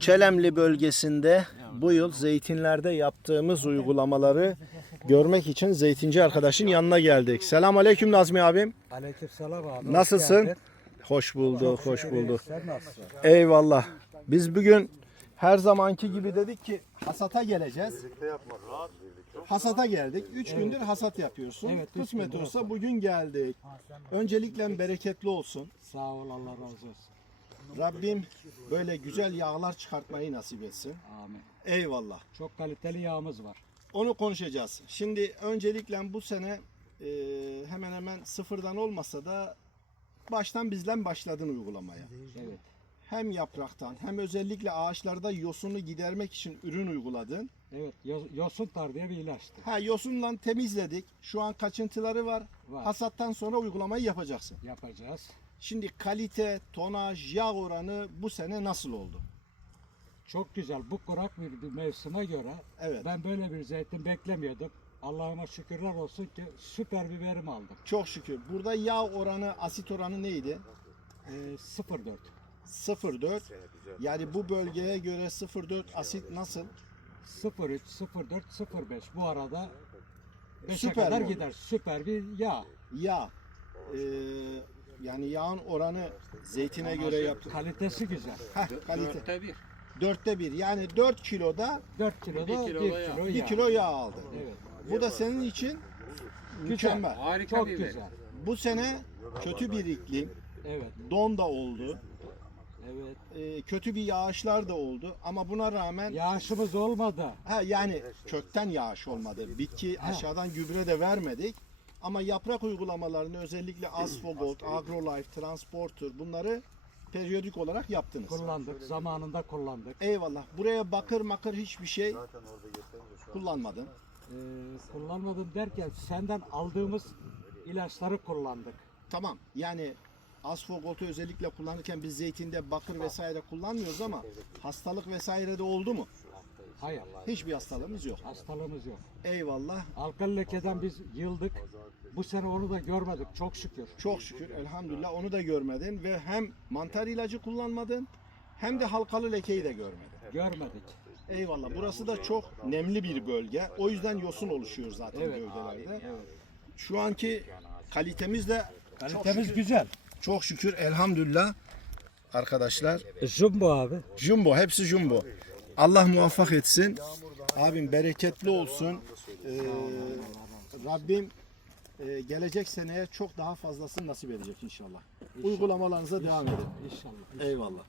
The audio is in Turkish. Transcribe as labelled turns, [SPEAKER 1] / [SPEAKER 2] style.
[SPEAKER 1] Çelemli bölgesinde bu yıl zeytinlerde yaptığımız uygulamaları görmek için zeytinci arkadaşın yanına geldik. Selam aleyküm Nazmi abim.
[SPEAKER 2] Aleykümselam abi.
[SPEAKER 1] Nasılsın? Hoş bulduk, hoş bulduk.
[SPEAKER 2] Sen nasılsın?
[SPEAKER 1] Eyvallah. Biz bugün her zamanki gibi dedik ki hasata geleceğiz. Hasata geldik. Üç gündür hasat yapıyorsun.
[SPEAKER 2] Evet, üç
[SPEAKER 1] Kısmet
[SPEAKER 2] gündür
[SPEAKER 1] olsa bugün geldik. Öncelikle bereketli olsun.
[SPEAKER 2] Sağ ol Allah razı olsun.
[SPEAKER 1] Rabbim böyle güzel yağlar çıkartmayı nasip etsin.
[SPEAKER 2] Amin.
[SPEAKER 1] Eyvallah.
[SPEAKER 2] Çok kaliteli yağımız var.
[SPEAKER 1] Onu konuşacağız. Şimdi öncelikle bu sene e, hemen hemen sıfırdan olmasa da baştan bizden başladın uygulamaya.
[SPEAKER 2] Evet.
[SPEAKER 1] Hem yapraktan hem özellikle ağaçlarda yosunu gidermek için ürün uyguladın.
[SPEAKER 2] Evet. Yo- Yosun tar diye bir ilaçtı.
[SPEAKER 1] Ha yosunla temizledik. Şu an kaçıntıları var.
[SPEAKER 2] Var.
[SPEAKER 1] Hasattan sonra uygulamayı yapacaksın.
[SPEAKER 2] Yapacağız.
[SPEAKER 1] Şimdi kalite, tonaj, yağ oranı bu sene nasıl oldu?
[SPEAKER 2] Çok güzel. Bu kurak bir, bir mevsime göre
[SPEAKER 1] Evet.
[SPEAKER 2] ben böyle bir zeytin beklemiyordum. Allah'ıma şükürler olsun ki süper bir verim aldım.
[SPEAKER 1] Çok şükür. Burada yağ oranı, asit oranı neydi?
[SPEAKER 2] Ee, 0.4.
[SPEAKER 1] 0.4. Yani bu bölgeye göre 0.4 asit nasıl?
[SPEAKER 2] 0.3, 0.4, 0.5. Bu arada 5'e
[SPEAKER 1] Süper
[SPEAKER 2] kadar
[SPEAKER 1] mi
[SPEAKER 2] gider. Süper bir yağ.
[SPEAKER 1] Yağ. Ee, yani yağın oranı zeytine göre yaptık.
[SPEAKER 2] Kalitesi güzel.
[SPEAKER 1] Heh, kalite.
[SPEAKER 3] Dörtte bir.
[SPEAKER 1] Dörtte bir. Yani 4 kiloda
[SPEAKER 2] 4 kiloda
[SPEAKER 3] Bir
[SPEAKER 2] 1
[SPEAKER 3] kilo
[SPEAKER 2] kilo,
[SPEAKER 3] yağ.
[SPEAKER 2] yağ.
[SPEAKER 1] 1 kilo yağ aldın.
[SPEAKER 2] Evet.
[SPEAKER 1] Bu da senin için mükemmel.
[SPEAKER 3] Harika
[SPEAKER 2] Çok
[SPEAKER 3] bir
[SPEAKER 2] güzel.
[SPEAKER 1] Bu sene kötü bir iklim,
[SPEAKER 2] Evet.
[SPEAKER 1] don da oldu,
[SPEAKER 2] Evet.
[SPEAKER 1] e, kötü bir yağışlar da oldu ama buna rağmen
[SPEAKER 2] Yağışımız olmadı.
[SPEAKER 1] ha yani kökten yağış olmadı. Bitki aşağıdan gübre de vermedik. Ama yaprak uygulamalarını özellikle Asfogold, Agrolife, Transporter bunları periyodik olarak yaptınız.
[SPEAKER 2] Kullandık. Zamanında kullandık.
[SPEAKER 1] Eyvallah. Buraya bakır makır hiçbir şey kullanmadın.
[SPEAKER 2] Ee, kullanmadım derken senden aldığımız ilaçları kullandık.
[SPEAKER 1] Tamam. Yani Asfogold'u özellikle kullanırken biz zeytinde bakır vesaire kullanmıyoruz ama hastalık vesaire de oldu mu?
[SPEAKER 2] Hayır.
[SPEAKER 1] Hiçbir hastalığımız yok.
[SPEAKER 2] Hastalığımız yok.
[SPEAKER 1] Eyvallah.
[SPEAKER 2] Alkali lekeden biz yıldık. Bu sene onu da görmedik. Çok şükür.
[SPEAKER 1] Çok şükür elhamdülillah onu da görmedin ve hem mantar ilacı kullanmadın hem de halkalı lekeyi de görmedin.
[SPEAKER 2] Görmedik.
[SPEAKER 1] Eyvallah. Burası da çok nemli bir bölge. O yüzden yosun oluşuyor zaten
[SPEAKER 2] Evet.
[SPEAKER 1] gövdelerde.
[SPEAKER 2] Evet.
[SPEAKER 1] Şu anki kalitemiz de
[SPEAKER 2] Kalitemiz güzel.
[SPEAKER 1] Çok şükür elhamdülillah arkadaşlar.
[SPEAKER 2] Jumbo abi.
[SPEAKER 1] Jumbo hepsi jumbo. Allah muvaffak etsin. Abim bereketli olsun. Ee, Rabbim e, gelecek seneye çok daha fazlasını nasip edecek inşallah. Uygulamalarınıza devam edin.
[SPEAKER 2] İnşallah.
[SPEAKER 1] Eyvallah.